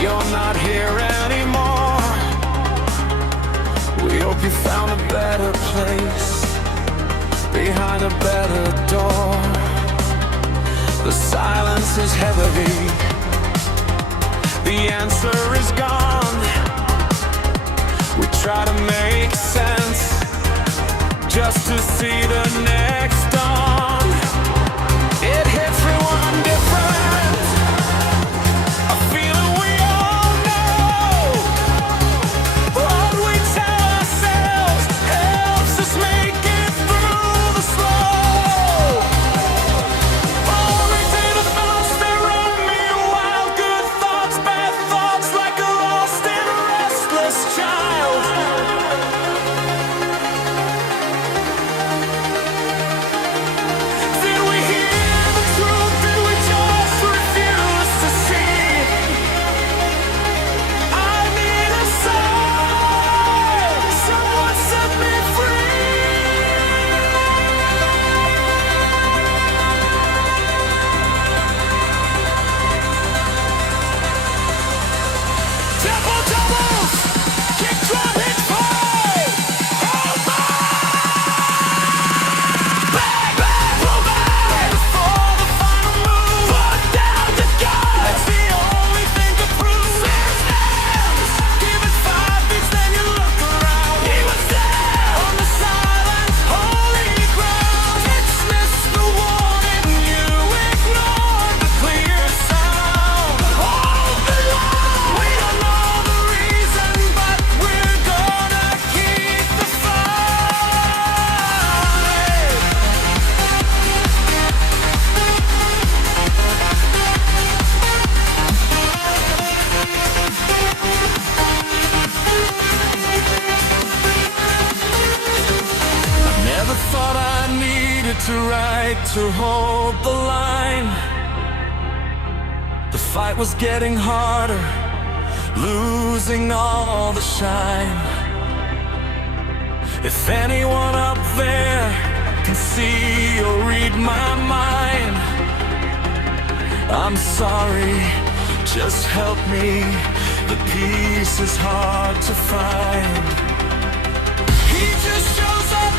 you're not here anymore. We hope you found a better place, behind a better door. The silence is heavy, the answer is gone. We try to make sense, just to see the next dawn. It hits everyone different, a feeling we all know. What we tell ourselves helps us make it through the slow. Irritated thoughts that run me wild, good thoughts, bad thoughts, like a lost and restless child. Did we hear the truth? Did we just refuse to see? I need a sign, someone set me free. Tempo doubles, kick drum hit play. Hold back, back, pull back before the final move. Put down the gun. That's the only thing to prove. 6 steps, give it 5 beats, then you look around. He was there on the silence, holy ground. Dismissed the warning, you ignored the clear sound. Hold the line. We don't know the reason, but we're gonna keep the fight. I never thought I needed to write to hold the line. The fight was getting harder, losing all the shine. If anyone up there can see or read my mind, I'm sorry, just help me. The peace is hard to find. He just shows up